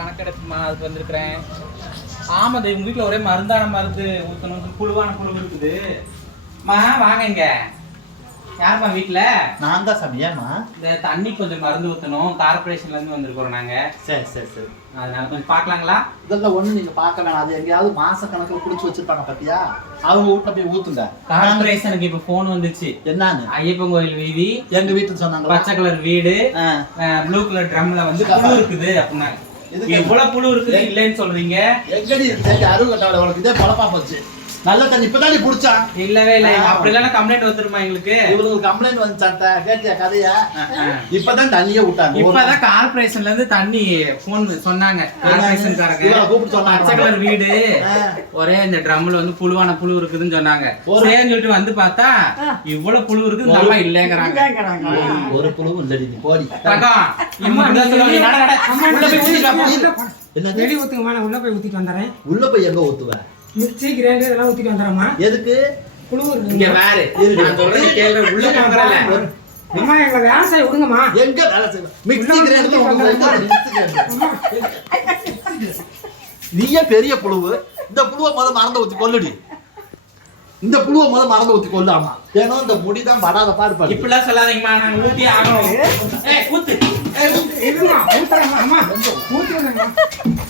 கணக்கெடுப்புமா அதுக்கு வந்திருக்கிறேன். ஆமா இது உங்க வீட்டுல ஒரே மருந்தான மருந்து ஊத்தணும் புழுவான புழு இருக்குது. மா வாங்க இங்க. யாரும்மா வீட்டுல நான் தான் சாமி ஏமா இந்த தண்ணி கொஞ்சம் மருந்து ஊத்தணும். கார்பரேஷன்ல இருந்து வந்திருக்கிறோம் நாங்க. சரி சரி சரி. அதனால கொஞ்சம் பார்க்கலாங்களா? இதெல்லாம் ஒண்ணு நீங்க பார்க்க வேணாம். அது எங்கேயாவது மாச கணக்குல புடிச்சு வச்சிருப்பாங்க பாத்தியா? அவங்க வீட்டுல போய் ஊத்துங்க. கார்பரேஷனுக்கு இப்ப போன் வந்துச்சு. என்னன்னு? ஐயப்பன் கோயில் வீதி. எங்க வீட்டுக்கு சொன்னாங்க பச்சை கலர் வீடு. ப்ளூ கலர் ட்ரம்ல வந்து புழு இருக்குது அப்படின்னாங்க? எவ்வளவு புழு இருக்குது இல்லைன்னு சொல்றீங்க. எங்கடி அருள் கட்டாவோட உனக்கு. இதே பொழப்பா போச்சு. நல்ல தண்ணி இப்பதானே புடிச்சான் இல்லவே இல்லை. அப்படி இல்லைன்னா கம்ப்ளைண்ட் வந்துருமா எங்களுக்கு? இவங்களுக்கு கம்ப்ளைண்ட் கேட்டியா கதைய? இப்பதான் தண்ணியே விட்டாங்க. இப்பதான் கார்பரேஷன்ல இருந்து தண்ணி போன் சொன்னாங்க. கூப்பிட்டு வீடு. ஒரே இந்த ட்ரம்ல வந்து புழுவான புழு இருக்குதுன்னு சொன்னாங்க. சரின்னு சொல்லிட்டு வந்து பார்த்தா இவ்வளவு புழு இருக்குது நல்லா இல்லைங்கிறாங்க. ஒரு புழுவும் இல்லடி நீ போடி. வெளி ஊத்துங்கம்மா நான் உள்ள போய் ஊத்திட்டு வந்துடுறேன். உள்ள போய் எங்க ஊத்துவ? மிக்ஸி கிரைண்டர் இதெல்லாம் ஊத்திட்டு வந்துடுறேம்மா. எதுக்கு? குழு இங்க வேறு. நான் சொல்றது உள்ள அம்மா எங்களை விவசாயம் விடுங்கம்மா. எங்க வேலை செய்யணும் மிக்ஸி கிரைண்டர் உங்களுக்கு நீயே பெரிய புழுவு? இந்த புழுவை முத மறந்து ஊத்தி கொல்லுடி. இந்த புழுவை முத மறந்து ஊத்தி கொல்லாமா ஏன்னா இந்த முடிதான் படாத பாடு இப்படிலாம் சொல்லாதீங்கம்மா நாங்க ஊத்தி ஆகணும். ஏய் ஊத்து.